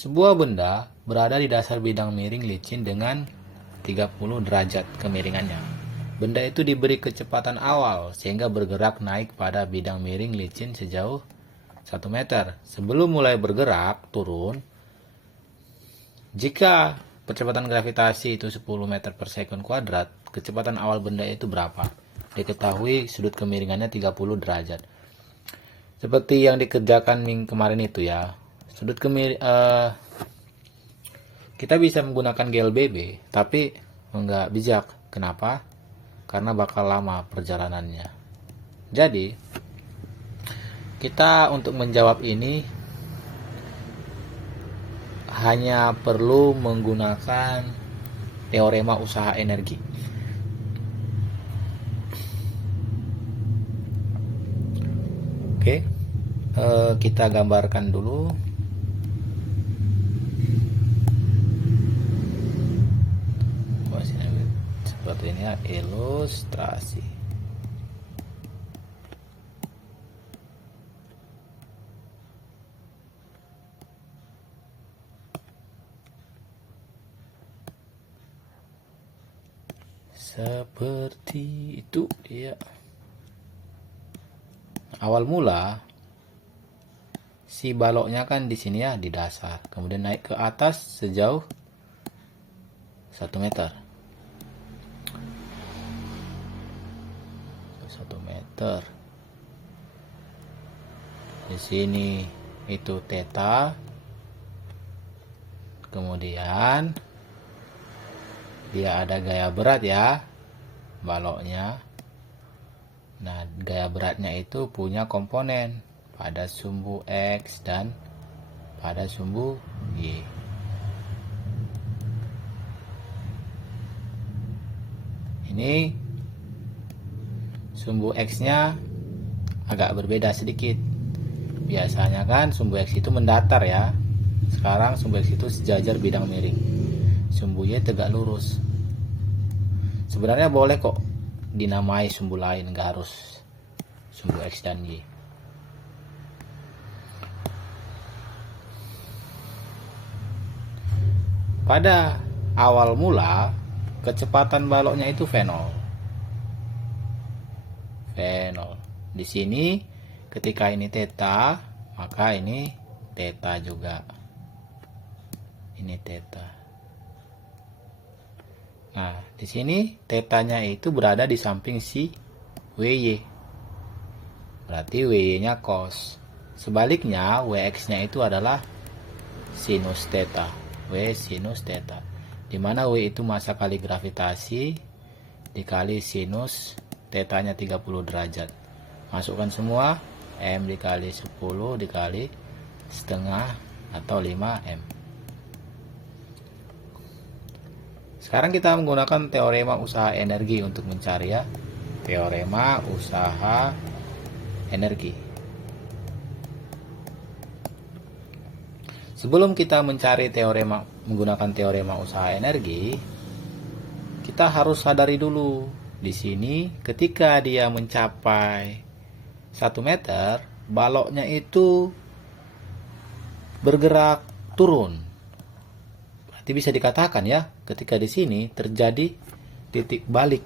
Sebuah benda berada di dasar bidang miring licin dengan 30 derajat kemiringannya. Benda itu diberi kecepatan awal sehingga bergerak naik pada bidang miring licin sejauh 1 meter. Sebelum mulai bergerak turun, jika kecepatan gravitasi itu 10 meter per sekund kuadrat, kecepatan awal benda itu berapa? Diketahui sudut kemiringannya 30 derajat. Seperti yang dikerjakan kemarin itu ya. Kita bisa menggunakan GLBB, tapi enggak bijak. Kenapa? Karena bakal lama perjalanannya. Jadi, kita untuk menjawab ini hanya perlu menggunakan teorema usaha energi. Oke, kita gambarkan dulu. Seperti ini ya, ilustrasi. Seperti itu ya. Awal mula si baloknya kan di sini ya, di dasar. Kemudian naik ke atas sejauh 1 meter. 1 meter. Di sini itu theta. Kemudian dia ada gaya berat ya, baloknya. Nah, gaya beratnya itu punya komponen pada sumbu X dan pada sumbu Y. Ini sumbu X-nya agak berbeda sedikit. Biasanya kan sumbu X itu mendatar ya. Sekarang sumbu X itu sejajar bidang miring. Sumbu Y tegak lurus. Sebenarnya boleh kok dinamai sumbu lain, nggak harus sumbu X dan Y. Pada awal mula kecepatan baloknya itu V0. Di sini ketika ini theta, maka ini theta juga. Ini theta. Nah, di sini tetanya itu berada di samping si WY. Berarti WY-nya cos. Sebaliknya, WX-nya itu adalah sinus theta. W sinus theta. Di mana W itu massa kali gravitasi dikali sinus tetanya 30 derajat. Masukkan semua, M dikali 10 dikali setengah atau 5M. Sekarang kita menggunakan teorema usaha energi untuk mencari ya. Teorema usaha energi. Sebelum kita mencari menggunakan teorema usaha energi, kita harus sadari dulu di sini ketika dia mencapai 1 meter, baloknya itu bergerak turun. Berarti bisa dikatakan ya, ketika di sini terjadi titik balik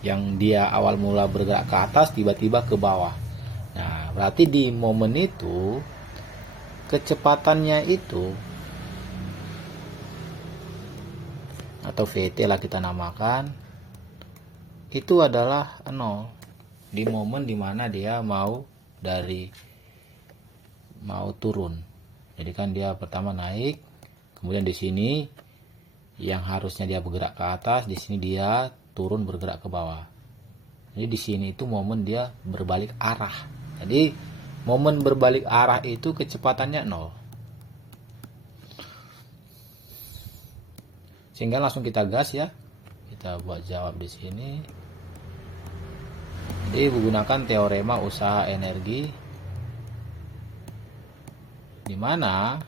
yang dia awal mula bergerak ke atas tiba-tiba ke bawah. Nah, berarti di momen itu kecepatannya itu atau VT lah kita namakan, itu adalah 0 di momen dimana dia mau turun. Jadi kan dia pertama naik, kemudian di sini yang harusnya dia bergerak ke atas, di sini dia turun bergerak ke bawah. Jadi di sini itu momen dia berbalik arah. Jadi momen berbalik arah itu kecepatannya 0. Sehingga langsung kita gas ya. Kita buat jawab di sini. Jadi menggunakan teorema usaha energi, di mana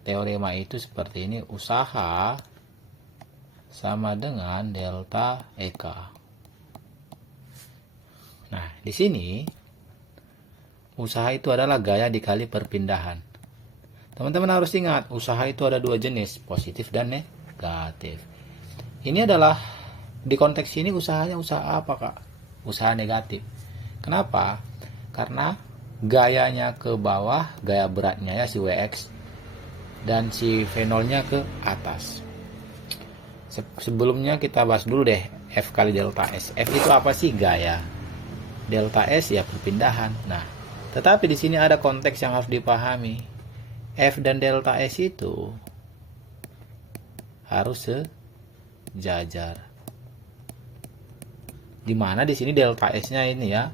teorema itu seperti ini, usaha sama dengan delta EK. Nah, di sini usaha itu adalah gaya dikali perpindahan. Teman-teman harus ingat, usaha itu ada dua jenis, positif dan negatif. Ini adalah, di konteks ini usahanya usaha apa, Kak? Usaha negatif. Kenapa? Karena gayanya ke bawah, gaya beratnya ya si WX, dan si fenolnya ke atas. Sebelumnya kita bahas dulu deh F kali delta S. F itu apa sih? Gaya. Delta S ya perpindahan. Nah, tetapi di sini ada konteks yang harus dipahami. F dan delta S itu harus sejajar. Dimana di sini delta S-nya ini ya.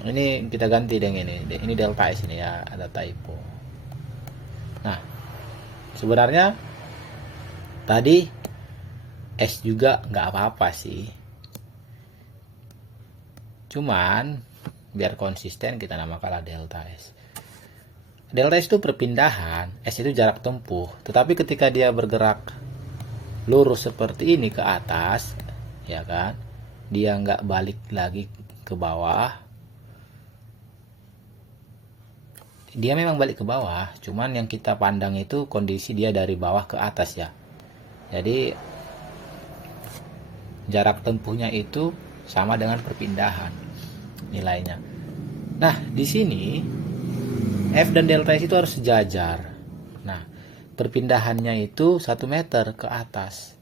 Ini kita ganti dengan ini. Ini delta S ini ya, ada typo. Nah, sebenarnya tadi S juga nggak apa-apa sih. Cuman biar konsisten kita namakanlah delta S. Delta S itu perpindahan, S itu jarak tempuh. Tetapi ketika dia bergerak lurus seperti ini ke atas, ya kan, dia nggak balik lagi ke bawah. Dia memang balik ke bawah, cuman yang kita pandang itu kondisi dia dari bawah ke atas ya. Jadi jarak tempuhnya itu sama dengan perpindahan nilainya. Nah, di sini F dan delta S itu harus sejajar. Nah, perpindahannya itu 1 meter ke atas.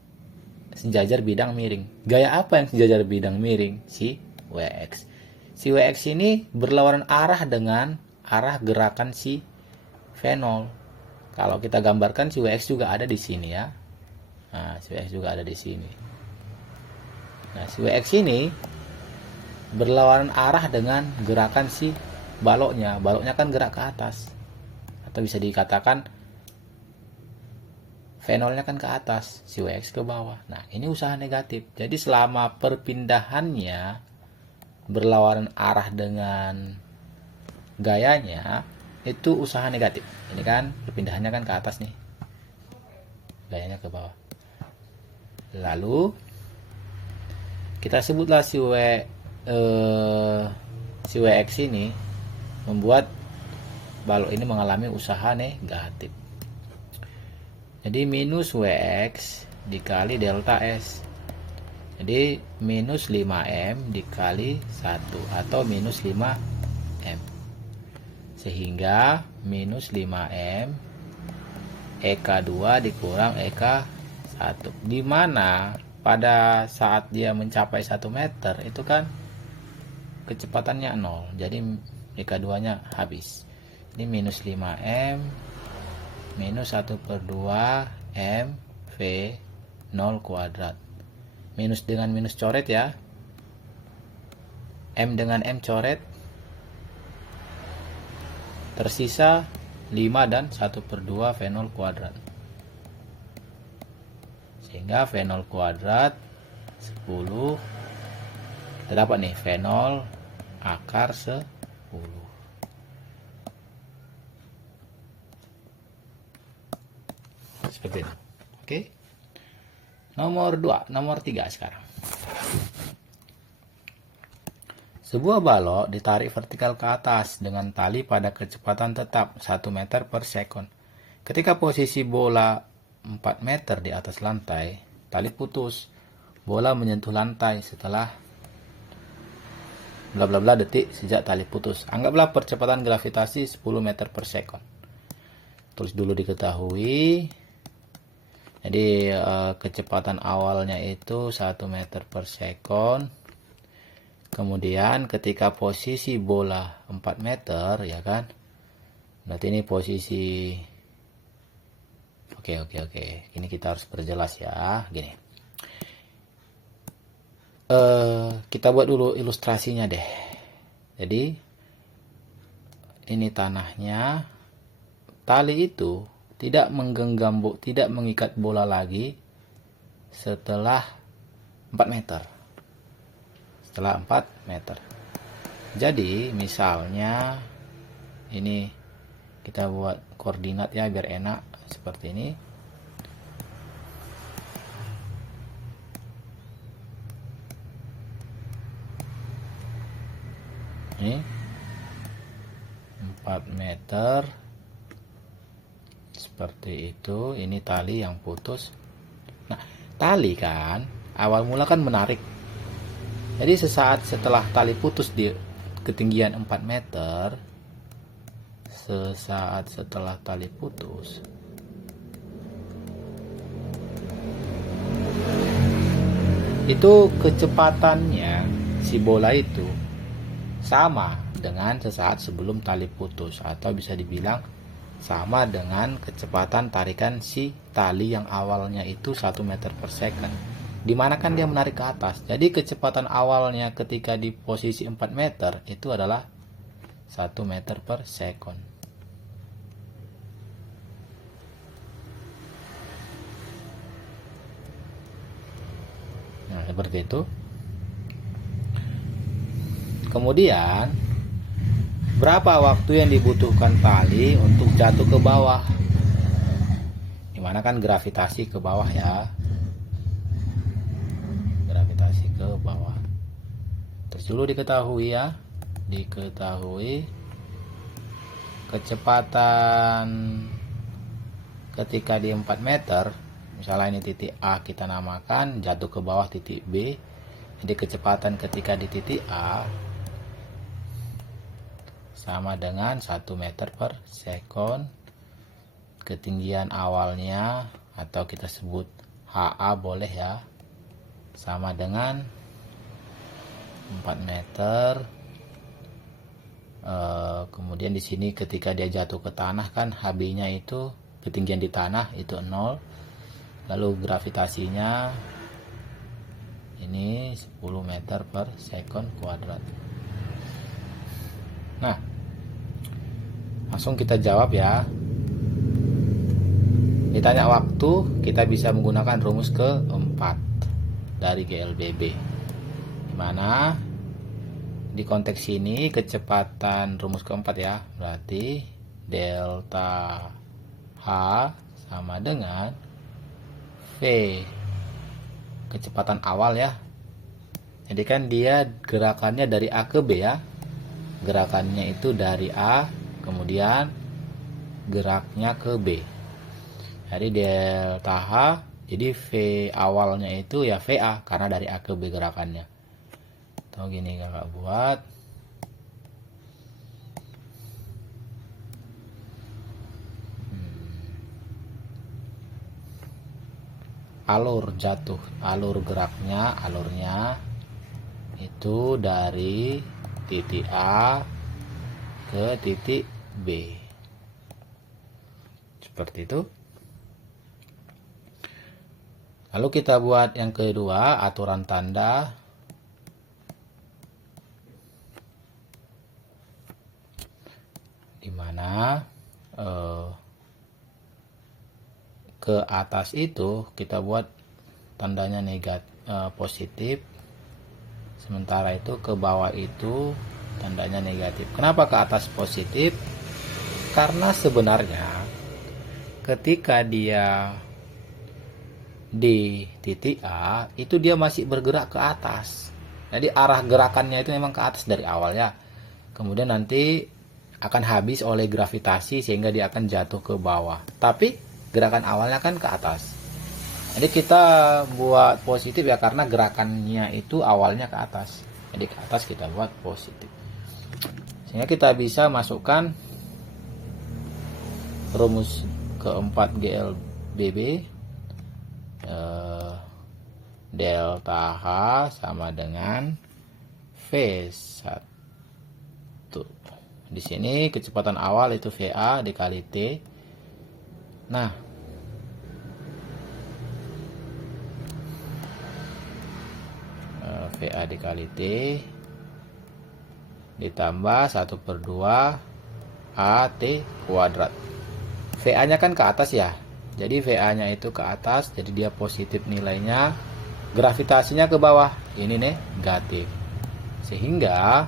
Sejajar bidang miring. Gaya apa yang sejajar bidang miring? Si WX. Si WX ini berlawanan arah dengan arah gerakan si fenol. Kalau kita gambarkan si WX juga ada di sini ya. Nah, si WX juga ada di sini. Nah, si WX ini berlawanan arah dengan gerakan si baloknya. Baloknya kan gerak ke atas, atau bisa dikatakan fenolnya kan ke atas, si WX ke bawah. Nah, ini usaha negatif. Jadi selama perpindahannya berlawanan arah dengan gayanya, itu usaha negatif. Ini kan perpindahannya kan ke atas nih, gayanya ke bawah. Lalu kita sebutlah si WX ini membuat balok ini mengalami usaha negatif. Jadi minus WX dikali delta S. Jadi minus 5M dikali 1 atau minus 5M. Sehingga minus 5M EK2 dikurang EK1. Dimana pada saat dia mencapai 1 meter itu kan kecepatannya 0. Jadi EK2 nya habis. Ini minus 5M minus 1/2 M V 0 kuadrat. Minus dengan minus coret ya. M dengan M coret. Tersisa 5 dan 1/2 V0 kuadrat. Sehingga V0 kuadrat 10. Kita dapat nih V0 akar 10. Seperti itu. Oke. Nomor 3 sekarang. Sebuah balok ditarik vertikal ke atas dengan tali pada kecepatan tetap 1 meter per sekon. Ketika posisi bola 4 meter di atas lantai, tali putus. Bola menyentuh lantai setelah bla bla bla detik sejak tali putus. Anggaplah percepatan gravitasi 10 meter per sekon. Tulis dulu diketahui. Jadi kecepatan awalnya itu 1 meter per sekon. Kemudian ketika posisi bola 4 meter ya kan. Berarti ini posisi. Oke. Ini kita harus perjelas ya. Gini. Kita buat dulu ilustrasinya deh. Jadi ini tanahnya, tali itu tidak menggenggam, tidak mengikat bola lagi setelah 4 meter. Setelah 4 meter. Jadi misalnya ini kita buat koordinat ya biar enak seperti ini. Ini 4 meter Seperti itu, ini tali yang putus. Nah, tali kan awal mula kan menarik. Jadi sesaat setelah tali putus di ketinggian 4 meter, sesaat setelah tali putus, itu kecepatannya si bola itu sama dengan sesaat sebelum tali putus, atau bisa dibilang sama dengan kecepatan tarikan si tali yang awalnya itu 1 meter per second. Dimana kan dia menarik ke atas. Jadi kecepatan awalnya ketika di posisi 4 meter itu adalah 1 meter per second. Nah, seperti itu. Kemudian, berapa waktu yang dibutuhkan tali untuk jatuh ke bawah? Dimana kan gravitasi ke bawah ya. Gravitasi ke bawah. Terus dulu diketahui ya. Diketahui kecepatan ketika di 4 meter. Misalnya ini titik A kita namakan, jatuh ke bawah titik B. Jadi kecepatan ketika di titik A sama dengan 1 meter per second. Ketinggian awalnya atau kita sebut HA boleh ya, sama dengan 4 meter. Kemudian di sini ketika dia jatuh ke tanah kan HB-nya itu ketinggian di tanah itu 0. Lalu gravitasinya ini 10 meter per second kuadrat. Nah, langsung kita jawab ya. Ditanya waktu, kita bisa menggunakan rumus keempat dari GLBB. Dimana di konteks ini kecepatan rumus keempat ya, berarti delta H sama dengan V, kecepatan awal ya. Jadi kan dia gerakannya dari A ke B ya. Gerakannya itu dari A, kemudian geraknya ke B. Jadi delta H, jadi V awalnya itu ya VA karena dari A ke B gerakannya. Atau gini kakak buat. Alur jatuh, alur geraknya, alurnya itu dari titik A ke titik B. Seperti itu. Lalu kita buat yang kedua, aturan tanda. Dimana ke atas itu kita buat tandanya negatif, positif, sementara itu ke bawah itu tandanya negatif. Kenapa ke atas positif? Karena sebenarnya ketika dia di titik A itu dia masih bergerak ke atas, jadi arah gerakannya itu memang ke atas dari awal ya. Kemudian nanti akan habis oleh gravitasi sehingga dia akan jatuh ke bawah, tapi gerakan awalnya kan ke atas. Jadi kita buat positif ya karena gerakannya itu awalnya ke atas. Jadi ke atas kita buat positif. Sehingga kita bisa masukkan rumus keempat GLBB. Delta H sama dengan V1. Di sini kecepatan awal itu VA dikali T. Nah, VA dikali T ditambah 1/2 AT kuadrat. VA nya kan ke atas ya, jadi VA nya itu ke atas, jadi dia positif nilainya. Gravitasinya ke bawah, ini negatif. Sehingga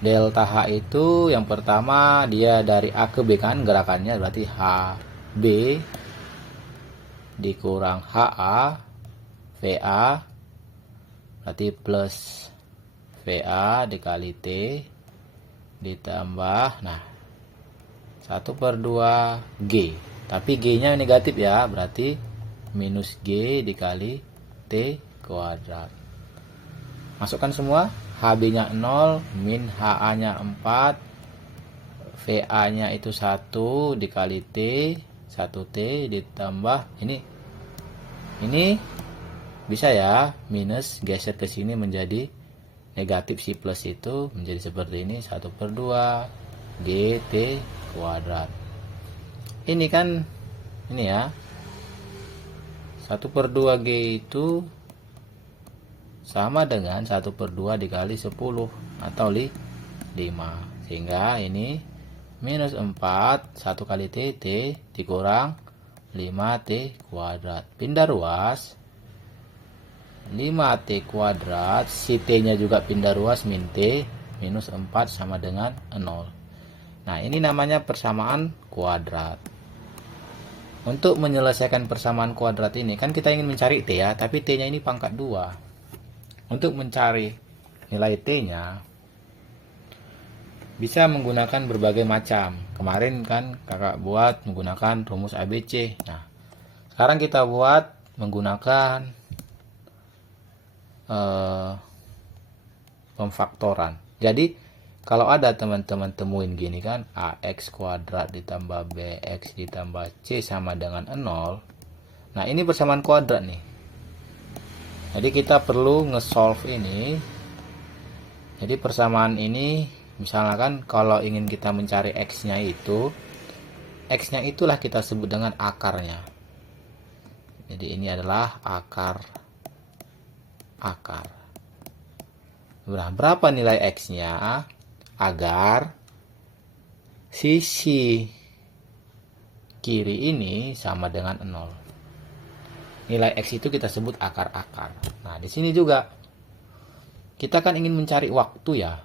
delta H itu yang pertama dia dari A ke B kan gerakannya, berarti HB dikurang HA VA berarti plus VA dikali T ditambah, nah 1/2 G. Tapi G-nya negatif ya, berarti minus G dikali T kuadrat. Masukkan semua, HB-nya 0, min HA-nya 4, VA-nya itu 1 dikali T, 1T ditambah ini bisa ya, minus geser ke sini menjadi negatif, si plus itu menjadi seperti ini, 1/2 GT kuadrat. Ini kan ini ya, 1/2 G itu sama dengan 1/2 dikali 10 atau 5, sehingga ini minus 4 1 kali T dikurang 5T kuadrat. Pindah ruas, 5T kuadrat, si T nya juga pindah ruas, min T minus 4 sama dengan 0. Nah, ini namanya persamaan kuadrat. Untuk menyelesaikan persamaan kuadrat ini, kan kita ingin mencari T ya, tapi T nya ini pangkat 2. Untuk mencari nilai T nya, bisa menggunakan berbagai macam. Kemarin kan kakak buat menggunakan rumus ABC. Nah, sekarang kita buat menggunakan pemfaktoran. Jadi kalau ada teman-teman temuin gini kan, AX kuadrat ditambah BX ditambah C sama dengan 0. Nah, ini persamaan kuadrat nih. Jadi kita perlu nge-solve ini. Jadi persamaan ini, misalnya kan kalau ingin kita mencari X-nya itu, X-nya itulah kita sebut dengan akarnya. Jadi ini adalah akar. Berapa nilai X-nya? Agar sisi kiri ini sama dengan 0. Nilai X itu kita sebut akar-akar. Nah, di sini juga kita kan ingin mencari waktu ya.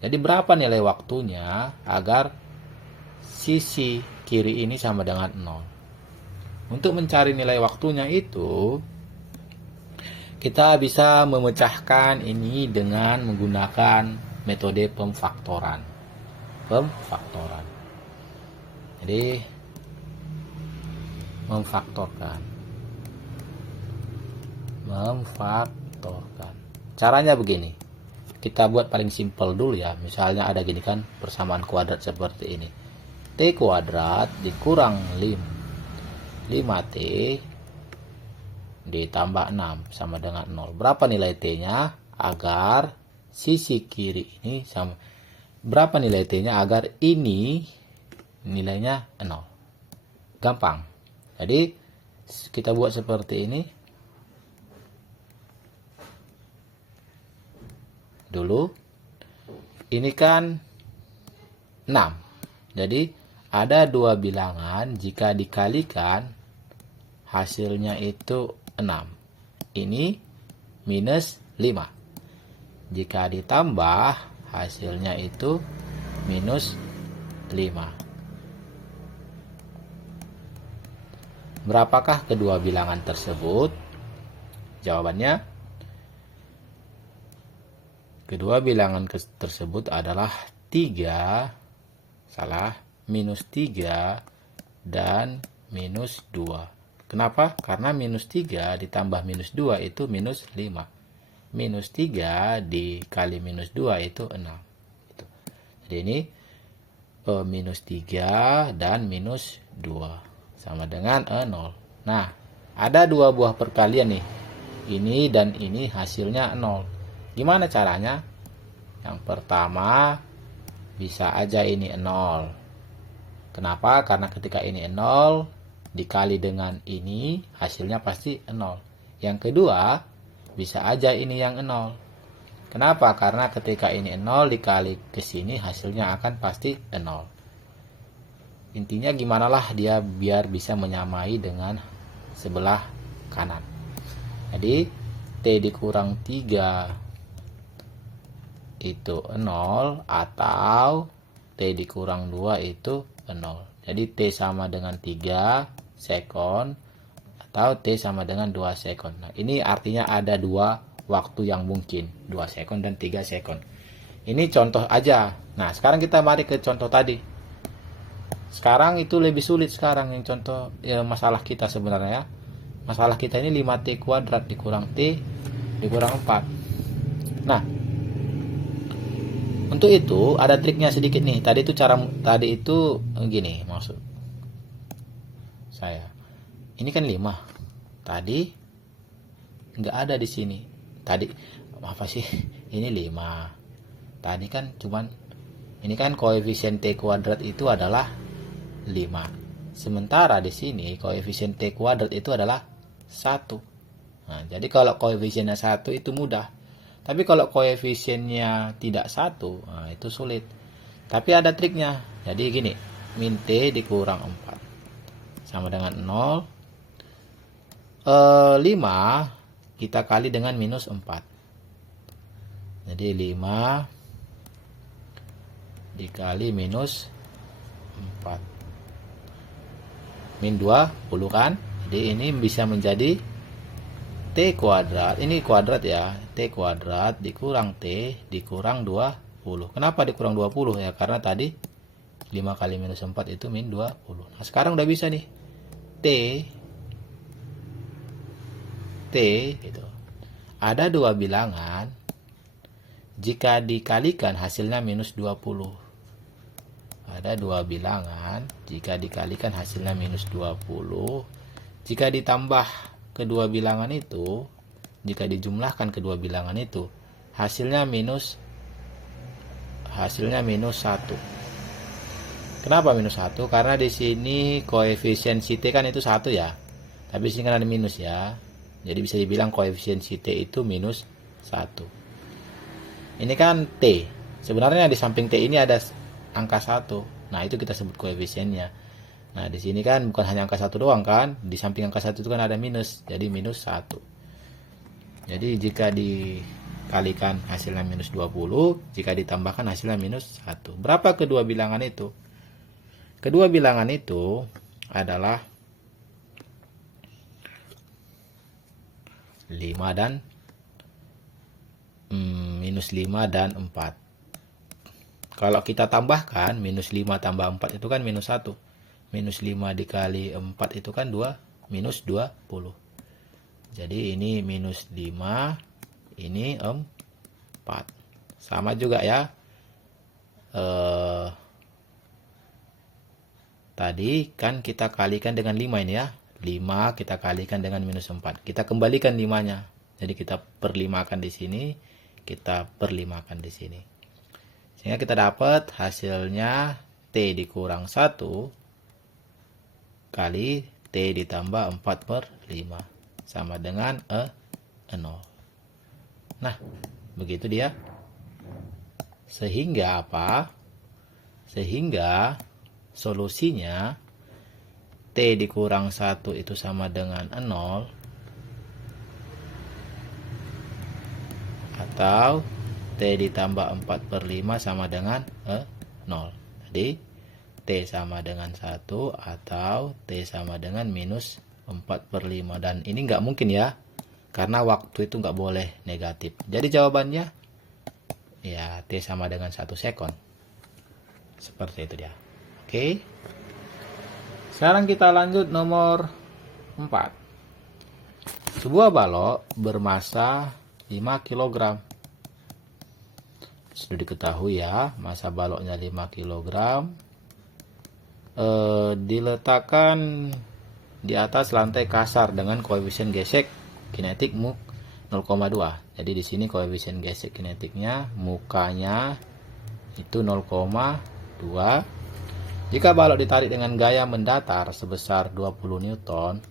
Jadi berapa nilai waktunya agar sisi kiri ini sama dengan 0. Untuk mencari nilai waktunya itu, kita bisa memecahkan ini dengan menggunakan metode pemfaktoran. Jadi memfaktorkan. Caranya begini. Kita buat paling simpel dulu ya. Misalnya ada gini kan, persamaan kuadrat seperti ini. T kuadrat dikurang 5T ditambah 6 sama dengan 0. Berapa nilai T-nya agar sisi kiri ini sama? Berapa nilai T-nya agar ini nilainya 0? Gampang. Jadi kita buat seperti ini dulu. Ini kan 6. Jadi ada dua bilangan, jika dikalikan hasilnya itu 6. Ini minus 5. Jika ditambah hasilnya itu minus 5. Berapakah kedua bilangan tersebut? Jawabannya, kedua bilangan tersebut adalah minus 3 dan minus 2. Kenapa? Karena minus 3 ditambah minus 2 itu minus 5. Minus 3 dikali minus 2 itu 6. Jadi ini minus 3 dan minus 2 sama dengan 0. Nah, ada dua buah perkalian nih. Ini dan ini hasilnya 0. Gimana caranya? Yang pertama, bisa aja ini 0. Kenapa? Karena ketika ini 0 dikali dengan ini, hasilnya pasti 0. Yang kedua, bisa aja ini yang 0. Kenapa? Karena ketika ini 0 dikali ke sini, hasilnya akan pasti 0. Intinya gimana lah dia biar bisa menyamai dengan sebelah kanan. Jadi T dikurang 3 itu 0 atau T dikurang 2 itu 0. Jadi T sama dengan 3 sekon atau T sama dengan 2 sekon. Nah, ini artinya ada dua waktu yang mungkin, 2 sekon dan 3 sekon. Ini contoh aja. Nah, sekarang kita mari ke contoh tadi. Sekarang itu lebih sulit sekarang yang contoh ya, masalah kita sebenarnya. Masalah kita ini 5t kuadrat dikurang t dikurang 4. Nah, untuk itu ada triknya sedikit nih. Tadi itu gini maksud saya. Ini kan 5. Tadi nggak ada di sini. Tadi apa sih? Ini 5. Tadi kan cuman ini kan koefisien t kuadrat itu adalah 5. Sementara di sini koefisien t kuadrat itu adalah 1. Nah, jadi kalau koefisiennya 1 itu mudah. Tapi kalau koefisiennya tidak 1, nah itu sulit. Tapi ada triknya. Jadi gini, min t dikurang 4 sama dengan 0. 5 kita kali dengan minus 4. Jadi 5 dikali minus 4. Min 20 kan? Jadi ini bisa menjadi t kuadrat. Ini kuadrat ya. T kuadrat dikurang t dikurang 20. Kenapa dikurang 20? Ya karena tadi 5 kali minus 4 itu min 20. Nah sekarang udah bisa nih. T itu. Ada dua bilangan. Jika dikalikan hasilnya minus 20. Ada dua bilangan. Jika dikalikan hasilnya minus 20. Jika ditambah kedua bilangan itu, jika dijumlahkan kedua bilangan itu, hasilnya minus 1. Kenapa minus 1? Karena di sini koefisien si t kan itu 1 ya. Tapi di sini kan ada minus ya. Jadi bisa dibilang koefisien si t itu minus 1. Ini kan t. Sebenarnya di samping t ini ada angka 1. Nah, itu kita sebut koefisiennya. Nah, di sini kan bukan hanya angka 1 doang kan. Di samping angka 1 itu kan ada minus. Jadi minus 1. Jadi jika dikalikan hasilnya minus 20, jika ditambahkan hasilnya minus 1. Berapa kedua bilangan itu? Kedua bilangan itu adalah 5 dan minus 5 dan 4. Kalau kita tambahkan minus 5 tambah 4 itu kan minus 1. Minus 5 dikali 4 itu kan 2, minus 20. Jadi ini minus 5, ini 4. Sama juga ya. Tadi kan kita kalikan dengan 5 ini ya. 5 kita kalikan dengan minus 4. Kita kembalikan 5-nya. Jadi kita perlimakan di sini, kita perlimakan di sini. Sehingga kita dapat hasilnya t dikurang 1 kali t ditambah 4/5 sama dengan 0. Nah, begitu dia. Sehingga apa? Sehingga solusinya t dikurang 1 itu sama dengan 0 atau t ditambah 4/5 sama dengan 0. Jadi t sama dengan 1 atau t sama dengan minus 4/5. Dan ini nggak mungkin ya, karena waktu itu nggak boleh negatif. Jadi jawabannya ya t sama dengan 1 sekon. Seperti itu dia. Oke. Sekarang kita lanjut nomor 4. Sebuah balok bermasa 5 kg. Sudah diketahui ya, masa baloknya 5 kg. Diletakkan di atas lantai kasar dengan koefisien gesek kinetik muk 0,2. Jadi di sini koefisien gesek kinetiknya mukanya itu 0,2. Jika balok ditarik dengan gaya mendatar sebesar 20 Newton,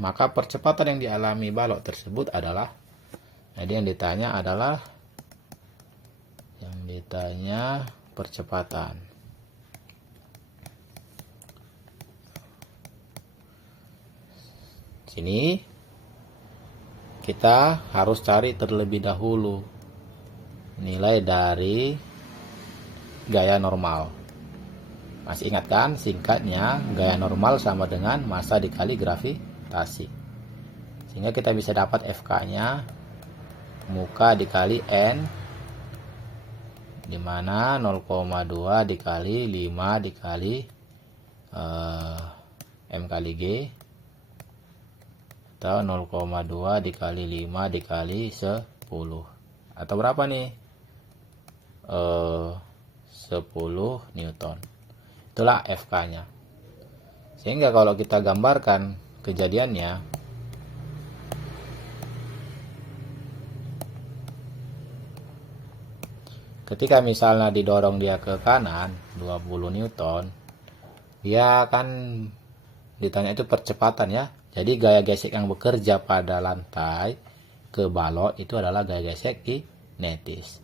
maka percepatan yang dialami balok tersebut adalah, jadi yang ditanya percepatan. Sini kita harus cari terlebih dahulu nilai dari gaya normal. Masih ingat kan singkatnya gaya normal sama dengan massa dikali gravitasi. Sehingga kita bisa dapat FK-nya muka dikali N dimana 0,2 dikali 5 dikali M kali G, atau 0,2 dikali 5 dikali 10, atau berapa nih? 10 Newton. Itulah FK nya. Sehingga kalau kita gambarkan kejadiannya, ketika misalnya didorong dia ke kanan 20 Newton, dia akan ditanya itu percepatan ya. Jadi gaya gesek yang bekerja pada lantai ke balok itu adalah gaya gesek kinetis.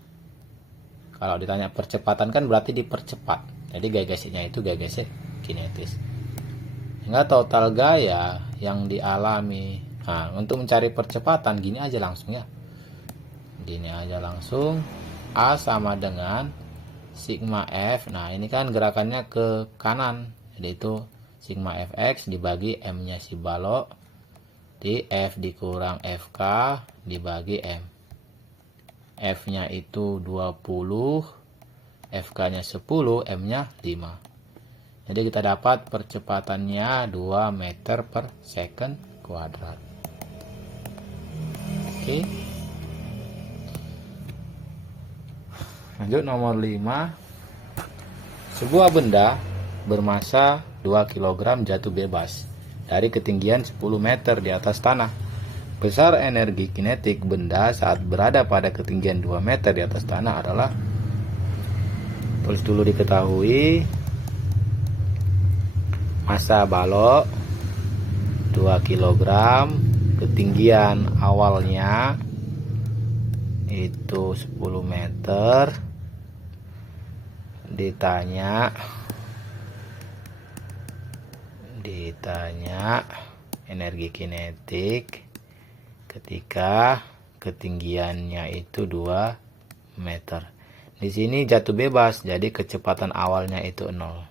Kalau ditanya percepatan kan berarti dipercepat. Jadi gaya geseknya itu gaya gesek kinetis. Sehingga total gaya yang dialami. Nah, untuk mencari percepatan gini aja langsung ya. Gini aja langsung. A sama dengan sigma F. Nah, ini kan gerakannya ke kanan. Jadi itu sigma Fx dibagi M-nya si balok di F dikurang FK dibagi M. F-nya itu 20, FK-nya 10, M-nya 5. Jadi kita dapat percepatannya 2 meter per second kuadrat. Oke. Lanjut nomor 5. Sebuah benda bermasa 2 kg jatuh bebas dari ketinggian 10 meter di atas tanah. Besar energi kinetik benda saat berada pada ketinggian 2 meter di atas tanah adalah, tulis dulu diketahui, massa balok 2 kg, ketinggian awalnya itu 10 meter, ditanya energi kinetik ketika ketinggiannya itu 2 meter. Di sini jatuh bebas, jadi kecepatan awalnya itu 0.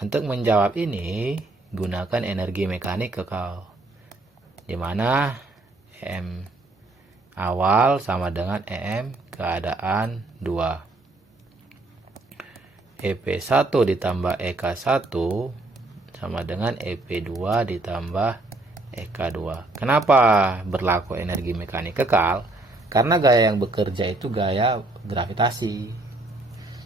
Untuk menjawab ini, gunakan energi mekanik kekal, di mana EM awal sama dengan EM keadaan 2. EP1 ditambah EK1 sama dengan EP2 ditambah EK2. Kenapa berlaku energi mekanik kekal? Karena gaya yang bekerja itu gaya gravitasi.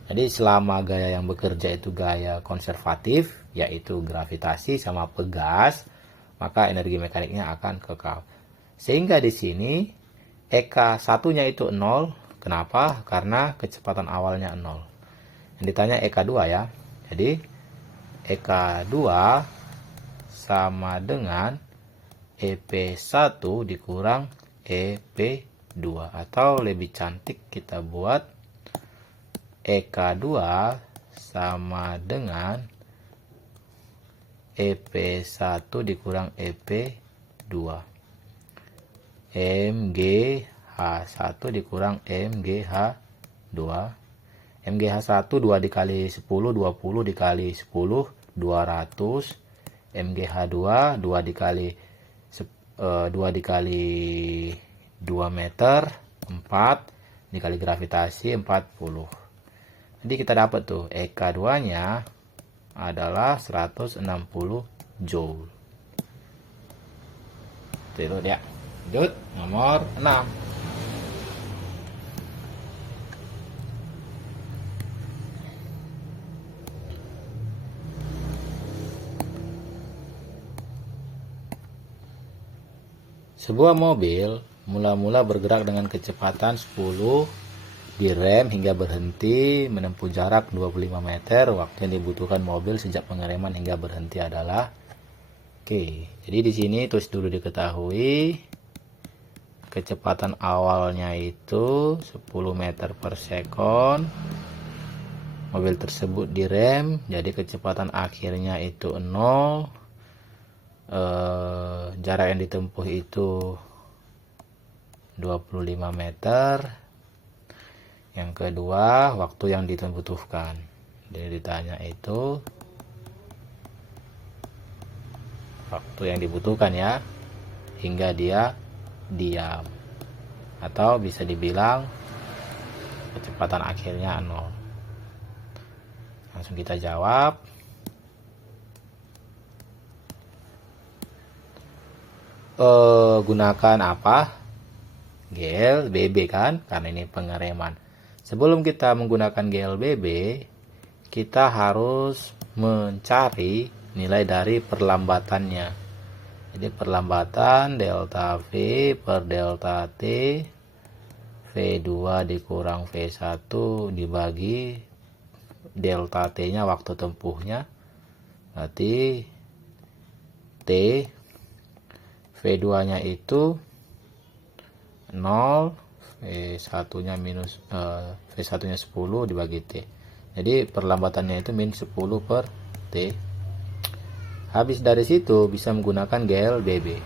Jadi selama gaya yang bekerja itu gaya konservatif, yaitu gravitasi sama pegas, maka energi mekaniknya akan kekal. Sehingga di sini EK1-nya itu 0. Kenapa? Karena kecepatan awalnya 0. Yang ditanya EK2 ya. Jadi EK2 sama dengan EP1 dikurang EP2. Atau lebih cantik kita buat EK2 sama dengan EP1 dikurang EP2. MGH1 dikurang MGH2. MGH1 2 dikali 10, 20 dikali 10, 200. MGH2 2 dikali 2 meter, 4 dikali gravitasi 40. Jadi kita dapat tuh EK2-nya adalah 160 Joule. Itu dia. Lanjut nomor 6. Sebuah mobil mula-mula bergerak dengan kecepatan 10 direm hingga berhenti menempuh jarak 25 meter. Waktu yang dibutuhkan mobil sejak pengereman hingga berhenti adalah. Oke, jadi di sini tulis dulu diketahui kecepatan awalnya itu 10 meter per second. Mobil tersebut direm, jadi kecepatan akhirnya itu 0. Jarak yang ditempuh itu 25 meter. Yang kedua, waktu yang dibutuhkan. Jadi ditanya itu waktu yang dibutuhkan ya, hingga dia diam. Atau bisa dibilang kecepatan akhirnya 0. Langsung kita jawab. Gunakan apa? GLBB kan, karena ini pengereman. Sebelum kita menggunakan GLBB, kita harus mencari nilai dari perlambatannya. Jadi perlambatan delta V per delta T, V2 dikurang V1 dibagi delta T nya waktu tempuhnya, berarti T V2 nya itu 0, V1 nya minus V1 nya 10 dibagi T. Jadi perlambatannya itu min 10 per T. Habis dari situ bisa menggunakan GLBB.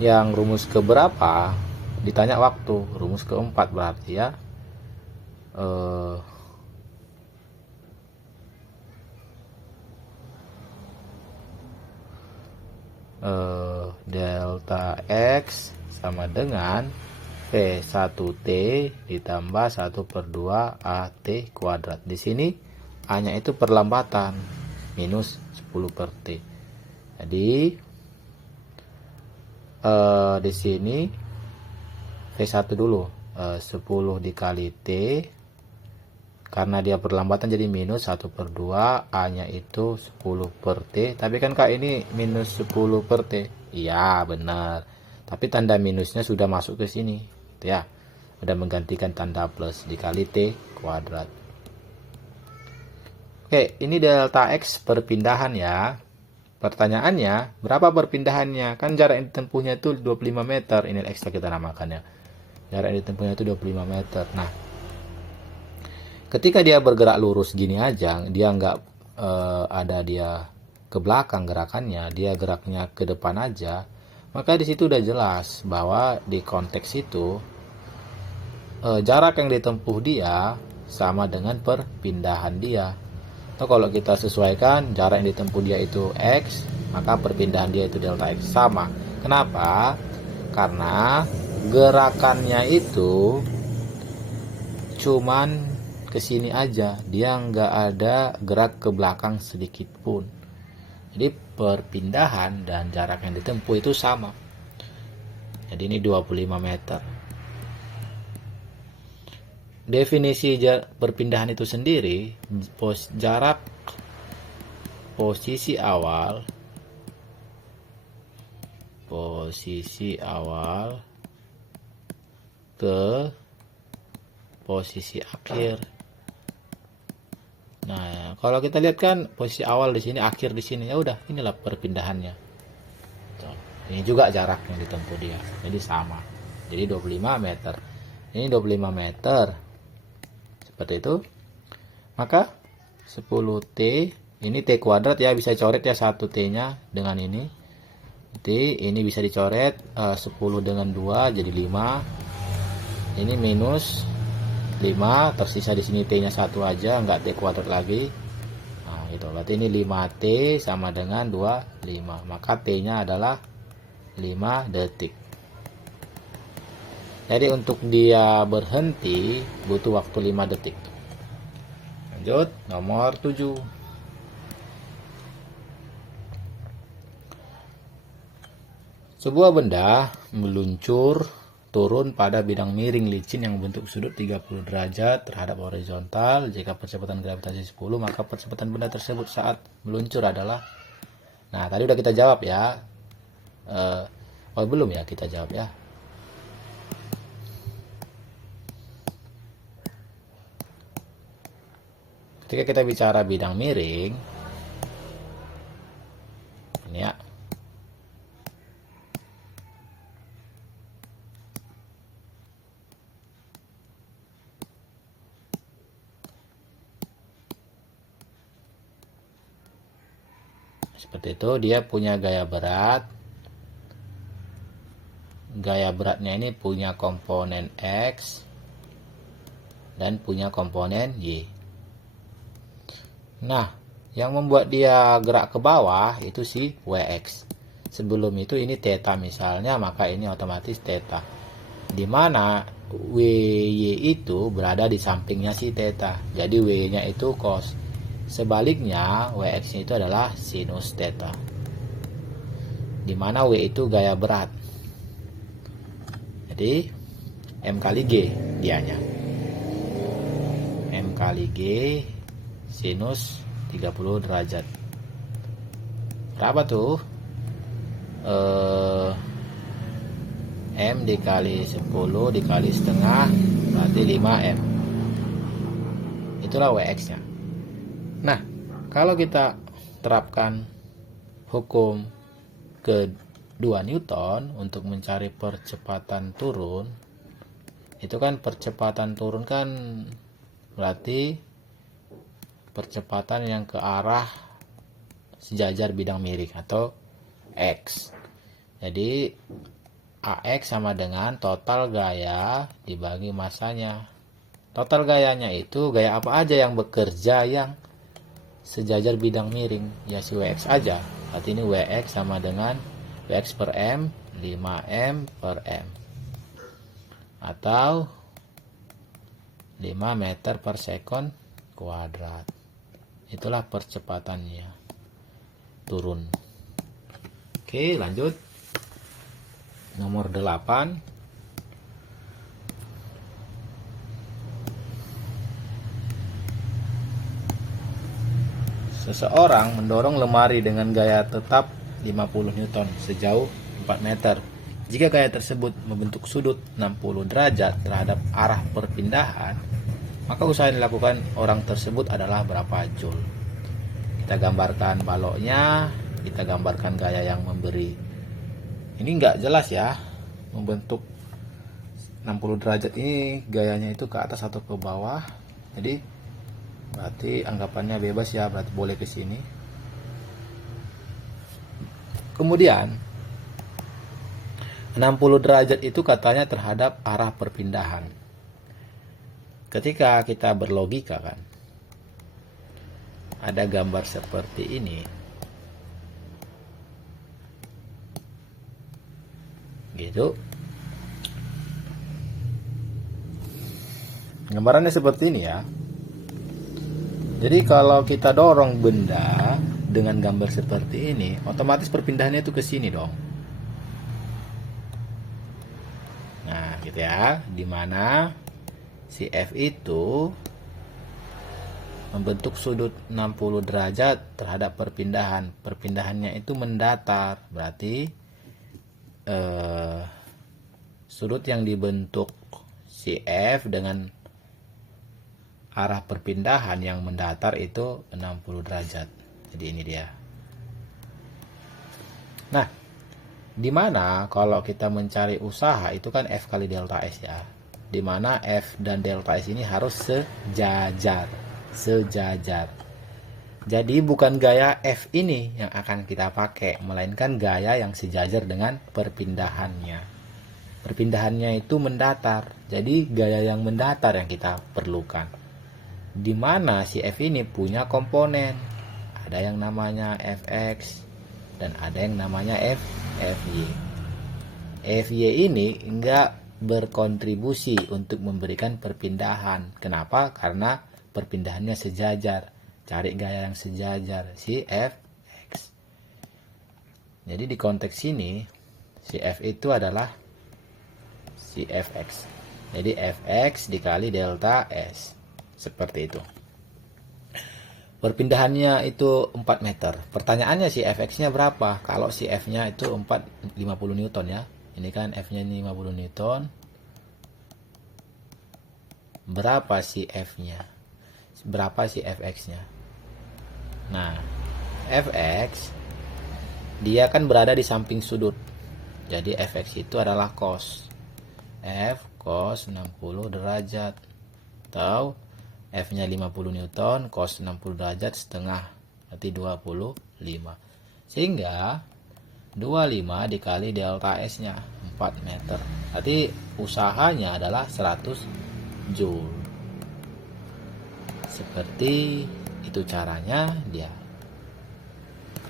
Yang rumus keberapa? Ditanya waktu. Rumus keempat berarti ya. Delta X sama dengan V1T ditambah 1 per 2 AT kuadrat. Di sini A-nya itu perlambatan minus 10 per T. Jadi di sini V1 dulu 10 dikali T, karena dia perlambatan jadi minus 1 per 2, A nya itu 10 per T. Tapi kan Kak ini minus 10 per T. Iya benar, tapi tanda minusnya sudah masuk ke sini ya, udah menggantikan tanda plus dikali T kuadrat. Oke, ini delta X perpindahan ya. Pertanyaannya, berapa perpindahannya? Kan jarak yang ditempuhnya itu 25 meter. Ini X kita namakannya. Jarak yang ditempuhnya itu 25 meter. Nah, ketika dia bergerak lurus gini aja, dia nggak ada dia ke belakang gerakannya, dia geraknya ke depan aja, maka di situ udah jelas bahwa di konteks itu jarak yang ditempuh dia sama dengan perpindahan dia. Atau kalau kita sesuaikan jarak yang ditempuh dia itu X, maka perpindahan dia itu delta X sama. Kenapa? Karena gerakannya itu cuman ke sini aja, dia nggak ada gerak ke belakang sedikit pun. Jadi perpindahan dan jarak yang ditempuh itu sama. Jadi ini 25 meter. Definisi perpindahan itu sendiri, jarak posisi awal ke posisi akhir. Nah, kalau kita lihat kan posisi awal di sini, akhir di sini, ya udah, inilah perpindahannya. Tuh, ini juga jarak yang ditempuh dia, jadi sama. Jadi 25 meter. Ini 25 meter. Seperti itu. Maka 10T, ini T kuadrat ya, bisa coret ya 1T-nya dengan ini. T, ini bisa dicoret 10 dengan 2 jadi 5. Ini minus 5, tersisa di sini T-nya 1 aja, enggak T kuadrat lagi. Nah, itu berarti ini 5T sama dengan 25. Maka T-nya adalah 5 detik. Jadi untuk dia berhenti butuh waktu 5 detik. Lanjut, nomor 7. Sebuah benda meluncur turun pada bidang miring licin yang membentuk sudut 30 derajat terhadap horizontal. Jika percepatan gravitasi 10, maka percepatan benda tersebut saat meluncur adalah... Nah, tadi udah kita jawab ya. Belum ya kita jawab ya. Ketika kita bicara bidang miring, ini ya, seperti itu, dia punya gaya berat. Gaya beratnya ini punya komponen X dan punya komponen Y. Nah, yang membuat dia gerak ke bawah itu si WX. Sebelum itu ini theta misalnya, maka ini otomatis theta. Dimana WY itu berada di sampingnya si theta. Jadi WY-nya itu cos. Sebaliknya, WX-nya itu adalah sinus theta. Dimana W itu gaya berat. Jadi, M kali G dianya. M kali G sinus 30 derajat. Berapa tuh? M dikali 10 dikali setengah berarti 5M. Itulah WX nya. Nah, kalau kita terapkan hukum kedua Newton untuk mencari percepatan turun, itu kan percepatan turun kan berarti percepatan yang ke arah sejajar bidang miring atau X. Jadi AX sama dengan total gaya dibagi masanya. Total gayanya itu gaya apa aja yang bekerja yang sejajar bidang miring, ya si WX aja. Berarti ini WX sama dengan WX per M 5M per M atau 5 meter per sekon kuadrat. Itulah percepatannya turun. Oke, lanjut. Nomor 8. Seseorang mendorong lemari dengan gaya tetap 50 Newton sejauh 4 meter. Jika gaya tersebut membentuk sudut 60 derajat terhadap arah perpindahan, maka usaha yang dilakukan orang tersebut adalah berapa joule. Kita gambarkan baloknya, kita gambarkan gaya yang memberi. Ini nggak jelas ya, membentuk 60 derajat ini gayanya itu ke atas atau ke bawah. Jadi berarti anggapannya bebas ya, berarti boleh ke sini. Kemudian 60 derajat itu katanya terhadap arah perpindahan. Ketika kita berlogika kan, ada gambar seperti ini. Gitu. Gambarannya seperti ini ya. Jadi kalau kita dorong benda dengan gambar seperti ini, otomatis perpindahannya itu ke sini dong. Nah, gitu ya. Dimana si F itu membentuk sudut 60 derajat terhadap perpindahan. Perpindahannya itu mendatar. Berarti sudut yang dibentuk si F dengan arah perpindahan yang mendatar itu 60 derajat. Jadi ini dia. Nah, dimana kalau kita mencari usaha itu kan F kali delta S ya. Dimana F dan delta S ini harus sejajar. Jadi bukan gaya F ini yang akan kita pakai, melainkan gaya yang sejajar dengan perpindahannya. Perpindahannya itu mendatar, jadi gaya yang mendatar yang kita perlukan. Di mana si F ini punya komponen, ada yang namanya Fx dan ada yang namanya Fy. Fy ini enggak berkontribusi untuk memberikan perpindahan. Kenapa? Karena perpindahannya sejajar. Cari gaya yang sejajar, si Fx. Jadi di konteks ini si F itu adalah si Fx. Jadi Fx dikali delta S. Seperti itu. Perpindahannya itu 4 meter. Pertanyaannya si Fx-nya berapa? Kalau si F-nya itu 50 Newton ya. Ini kan F-nya 50 Newton. Berapa si F-nya? Berapa si Fx-nya? Nah, Fx dia kan berada di samping sudut. Jadi Fx itu adalah cos. F cos 60 derajat. Atau F-nya 50 Newton, cos 60 derajat setengah. Berarti 25. Sehingga 25 dikali delta S-nya 4 meter. Berarti usahanya adalah 100 joule. Seperti itu caranya dia.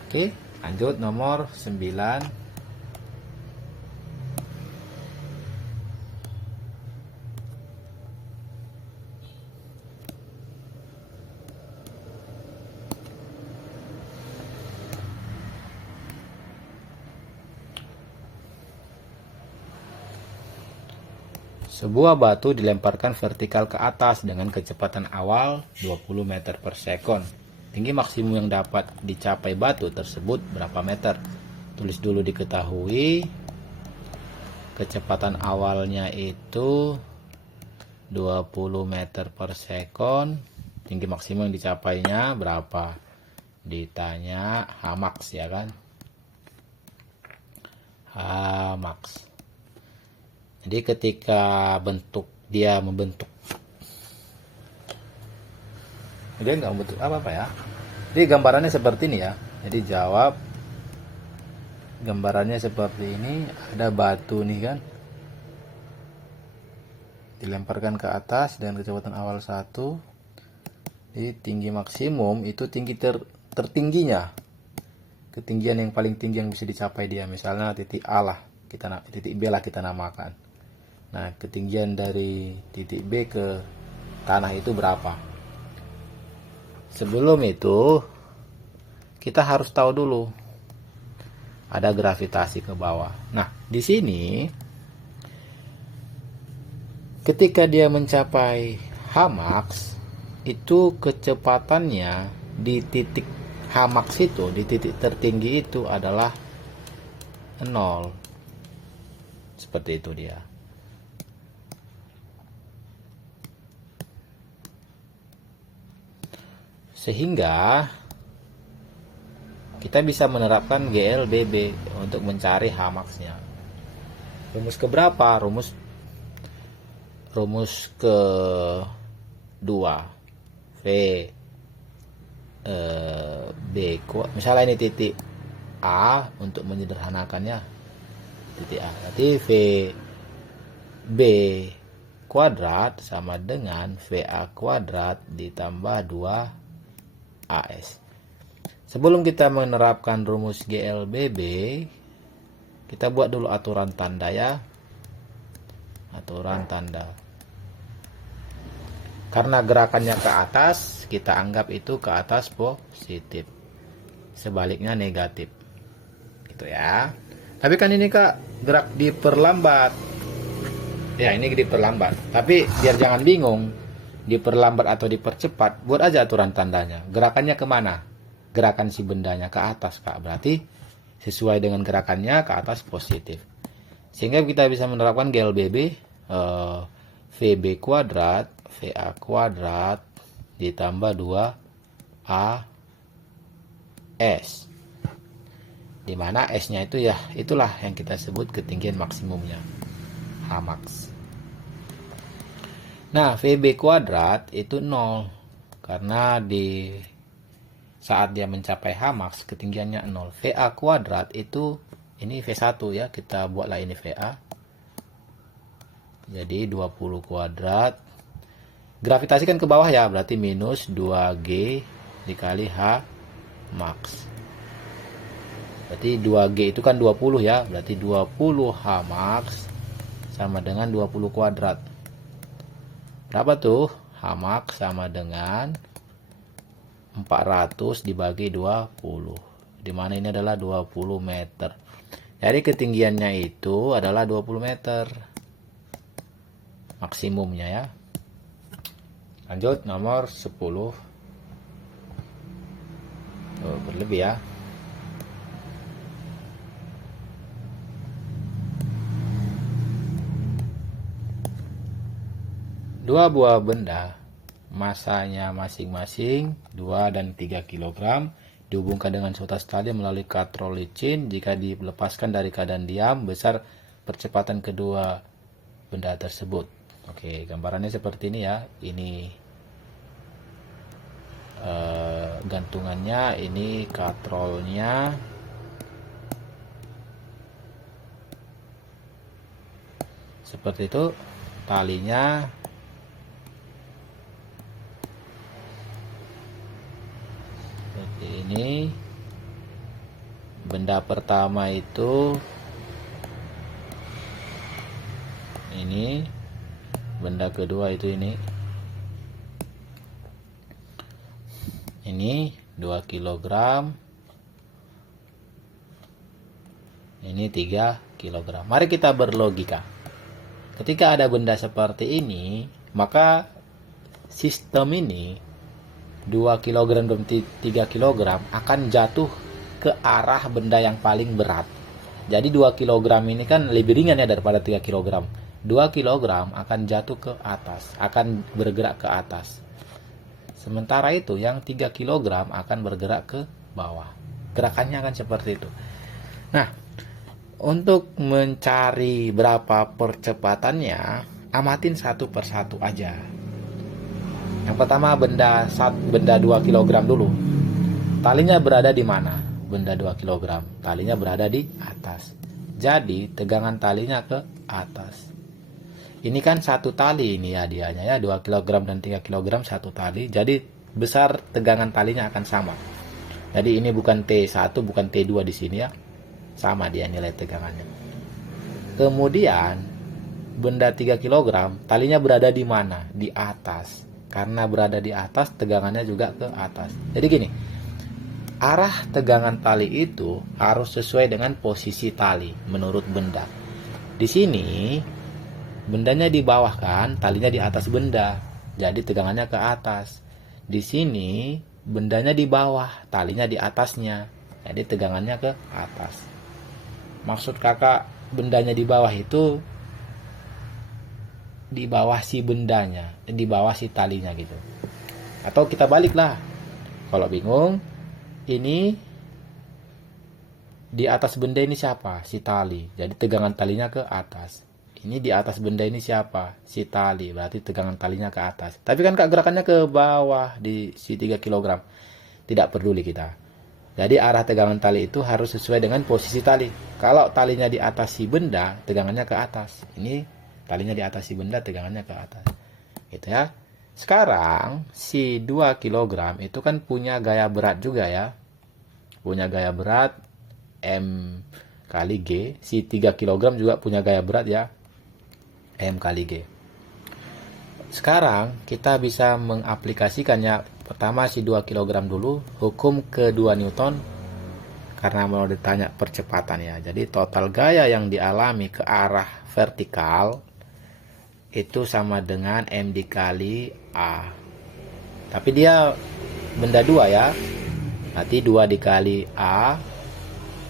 Oke, lanjut nomor 9. Sebuah batu dilemparkan vertikal ke atas dengan kecepatan awal 20 meter per sekon. Tinggi maksimum yang dapat dicapai batu tersebut berapa meter? Tulis dulu diketahui. Kecepatan awalnya itu 20 meter per sekon. Tinggi maksimum yang dicapainya berapa? Ditanya Hmax ya kan? Hmax. Jadi ketika dia membentuk, dia nggak membentuk apa ya. Jadi gambarannya seperti ini ya. Jadi jawab, gambarannya seperti ini. Ada batu nih kan, dilemparkan ke atas dengan kecepatan awal 1. Jadi tinggi maksimum itu tinggi tertingginya, ketinggian yang paling tinggi yang bisa dicapai dia, misalnya titik A lah, titik B lah kita namakan. Nah, ketinggian dari titik B ke tanah itu berapa? Sebelum itu, kita harus tahu dulu ada gravitasi ke bawah. Nah, di sini ketika dia mencapai Hmax, itu kecepatannya di titik Hmax itu, di titik tertinggi itu adalah 0. Seperti itu dia. Sehingga kita bisa menerapkan GLBB untuk mencari Hmax-nya. Rumus keberapa? Rumus ke 2. V B misalnya ini titik A, untuk menyederhanakannya titik A, berarti V B kuadrat sama dengan VA kuadrat ditambah 2AS. Sebelum kita menerapkan rumus GLBB, kita buat dulu aturan tanda ya. Aturan tanda. Karena gerakannya ke atas, kita anggap itu ke atas positif. Sebaliknya negatif. Gitu ya. Tapi kan ini Kak, gerak diperlambat. Ya, ini diperlambat. Tapi biar jangan bingung, diperlambat atau dipercepat, buat aja aturan tandanya. Gerakannya kemana? Gerakan si bendanya ke atas Kak. Berarti sesuai dengan gerakannya ke atas positif. Sehingga kita bisa menerapkan GLBB, VB kuadrat VA kuadrat ditambah 2AS, dimana S-nya itu ya itulah yang kita sebut ketinggian maksimumnya, Hmax. Nah, VB kuadrat itu 0 karena di saat dia mencapai Hmax ketinggiannya 0. VA kuadrat itu ini V1 ya, kita buatlah ini VA. Jadi 20 kuadrat. Gravitasikan ke bawah ya, berarti minus 2G dikali H max. Berarti 2G itu kan 20 ya, berarti 20 H max sama dengan 20 kuadrat. Berapa tuh? H max sama dengan 400 dibagi 20. Dimana ini adalah 20 meter. Jadi ketinggiannya itu adalah 20 meter. Maksimumnya ya. Lanjut nomor 10. Berlebih ya. Dua buah benda masanya masing-masing 2 dan 3 kg dihubungkan dengan seutas tali melalui katrol licin. Jika dilepaskan dari keadaan diam, besar percepatan kedua benda tersebut. Oke, gambarannya seperti ini ya. Ini gantungannya, ini katrolnya. Seperti itu talinya. Seperti ini. Benda pertama itu ini, benda kedua itu ini 2 kg, ini 3 kg. Mari kita berlogika. Ketika ada benda seperti ini, maka sistem ini 2 kg dan 3 kg akan jatuh ke arah benda yang paling berat. Jadi 2 kg ini kan lebih ringan ya daripada 3 kg. 2 kg akan jatuh ke atas, akan bergerak ke atas. Sementara itu yang 3 kg akan bergerak ke bawah. Gerakannya akan seperti itu. Nah, untuk mencari berapa percepatannya, amatin satu persatu aja. Yang pertama benda 2 kg dulu. Talinya berada di mana? Benda 2 kg. Talinya berada di atas. Jadi tegangan talinya ke atas. Ini kan satu tali ini ya dianya ya, 2 kg dan 3 kg satu tali. Jadi besar tegangan talinya akan sama. Jadi ini bukan T1, bukan T2 di sini ya. Sama dia nilai tegangannya. Kemudian benda 3 kg talinya berada di mana? Di atas. Karena berada di atas, tegangannya juga ke atas. Jadi gini, arah tegangan tali itu harus sesuai dengan posisi tali menurut benda. Di sini bendanya di bawah kan, talinya di atas benda. Jadi tegangannya ke atas. Di sini bendanya di bawah, talinya di atasnya. Jadi tegangannya ke atas. Maksud kakak bendanya di bawah itu di bawah si bendanya, di bawah si talinya gitu. Atau kita balik lah. Kalau bingung, ini di atas benda ini siapa? Si tali. Jadi tegangan talinya ke atas. Ini di atas benda ini siapa? Si tali. Berarti tegangan talinya ke atas. Tapi kan kak gerakannya ke bawah di si 3 kg. Tidak peduli kita. Jadi arah tegangan tali itu harus sesuai dengan posisi tali. Kalau talinya di atas si benda, tegangannya ke atas. Ini talinya di atas si benda, tegangannya ke atas. Gitu ya. Sekarang si 2 kg itu kan punya gaya berat juga ya. Punya gaya berat M kali G. Si 3 kg juga punya gaya berat ya. M kali G. Sekarang kita bisa mengaplikasikannya. Pertama si 2 kg dulu, hukum kedua Newton, karena mau ditanya percepatan ya. Jadi total gaya yang dialami ke arah vertikal itu sama dengan M dikali A. Tapi dia benda 2 ya. Nanti 2 dikali A.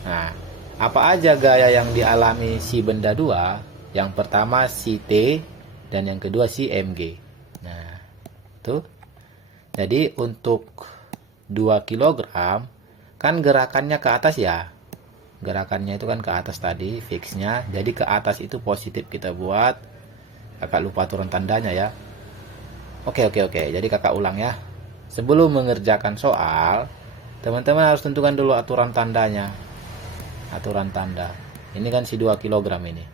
Nah, apa aja gaya yang dialami si benda 2? Yang pertama si T dan yang kedua si MG. Nah, itu. Jadi untuk 2 kg kan gerakannya ke atas ya. Gerakannya itu kan ke atas tadi fixnya. Jadi ke atas itu positif kita buat. Kakak lupa aturan tandanya ya. Oke. Jadi kakak ulang ya. Sebelum mengerjakan soal, teman-teman harus tentukan dulu aturan tandanya. Aturan tanda. Ini kan si 2 kg ini.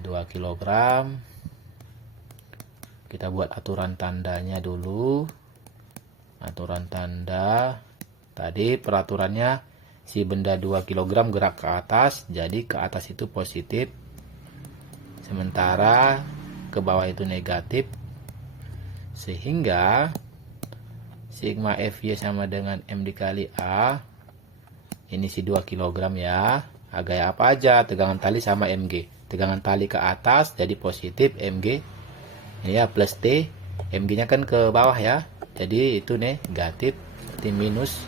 2 kg. Kita buat aturan tandanya dulu. Aturan tanda. Tadi peraturannya si benda 2 kg gerak ke atas. Jadi ke atas itu positif. Sementara ke bawah itu negatif. Sehingga sigma Fy sama dengan M dikali A. Ini si 2 kg ya. Gaya apa aja? Tegangan tali sama Mg. Tegangan tali ke atas jadi positif Mg. Ini ya plus T, MG nya kan ke bawah ya, jadi itu negatif, berarti minus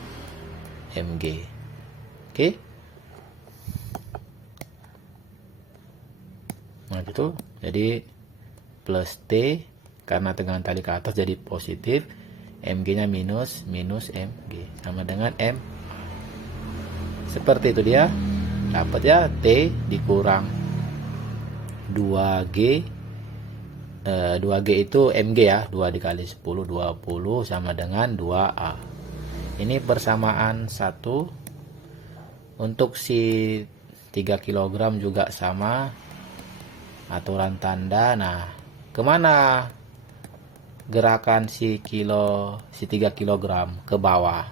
MG. Oke. Nah gitu, jadi plus T karena tegangan tali ke atas jadi positif, MG nya minus MG sama dengan M. Seperti itu dia, dapat ya T dikurang 2G. 2G itu MG ya, 2 dikali 10 20 sama dengan 2A. Ini persamaan 1. Untuk si 3 kg juga sama aturan tanda. Nah, kemana gerakan si 3 kg? Ke bawah.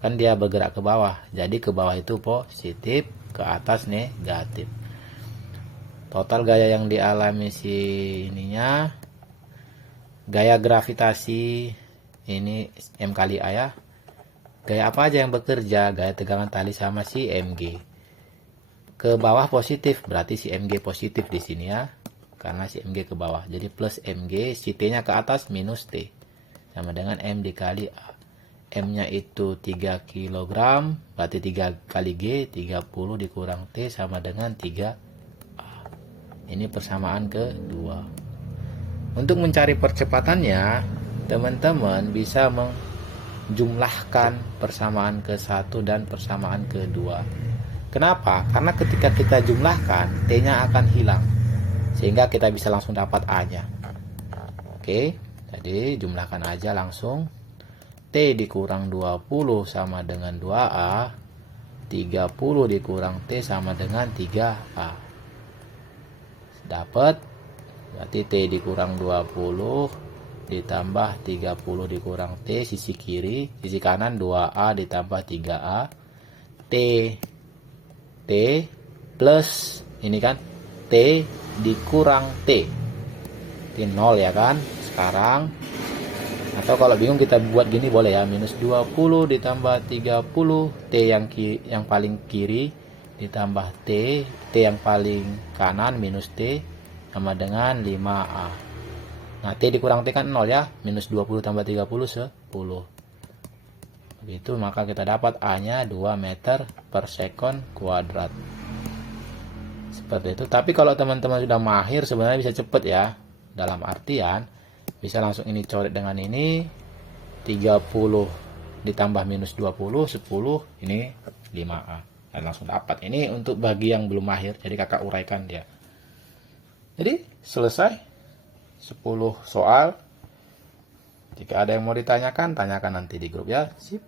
Kan dia bergerak ke bawah, jadi ke bawah itu positif, ke atas negatif. Total gaya yang dialami si ininya, gaya gravitasi ini M kali A ya. Gaya apa aja yang bekerja? Gaya tegangan tali sama si Mg. Ke bawah positif, berarti si Mg positif di sini ya. karena si MG ke bawah. Jadi plus MG, si T-nya ke atas minus T. Sama dengan M dikali A. M-nya itu 3 kg, berarti 3 kali G, 30 dikurang T sama dengan 3A. Ini persamaan kedua. Untuk mencari percepatannya, teman-teman bisa menjumlahkan persamaan ke-1 dan persamaan kedua. Kenapa? Karena ketika kita jumlahkan, T-nya akan hilang. Sehingga kita bisa langsung dapat A-nya. Oke, jadi jumlahkan aja langsung. T dikurang 20 sama dengan 2A. 30 dikurang T sama dengan 3A. Dapat, berarti T dikurang 20 ditambah 30 dikurang T, sisi kiri. Sisi kanan 2A ditambah 3A. T plus ini kan T dikurang T, T 0 ya kan. Sekarang, atau kalau bingung kita buat gini boleh ya, minus 20 ditambah 30 T yang paling kiri ditambah T yang paling kanan minus T sama dengan 5A. Nah, T dikurang T kan 0 ya, minus 20 tambah 30 10. Begitu, maka kita dapat A-nya 2 meter per sekon kuadrat. Seperti itu. Tapi kalau teman-teman sudah mahir sebenarnya bisa cepet ya. Dalam artian, bisa langsung ini coret dengan ini. 30 ditambah minus 20, 10, ini 5A. Dan langsung dapat. Ini untuk bagi yang belum mahir, jadi kakak uraikan dia. Jadi, selesai 10 soal. Jika ada yang mau ditanyakan, tanyakan nanti di grup ya. Sip.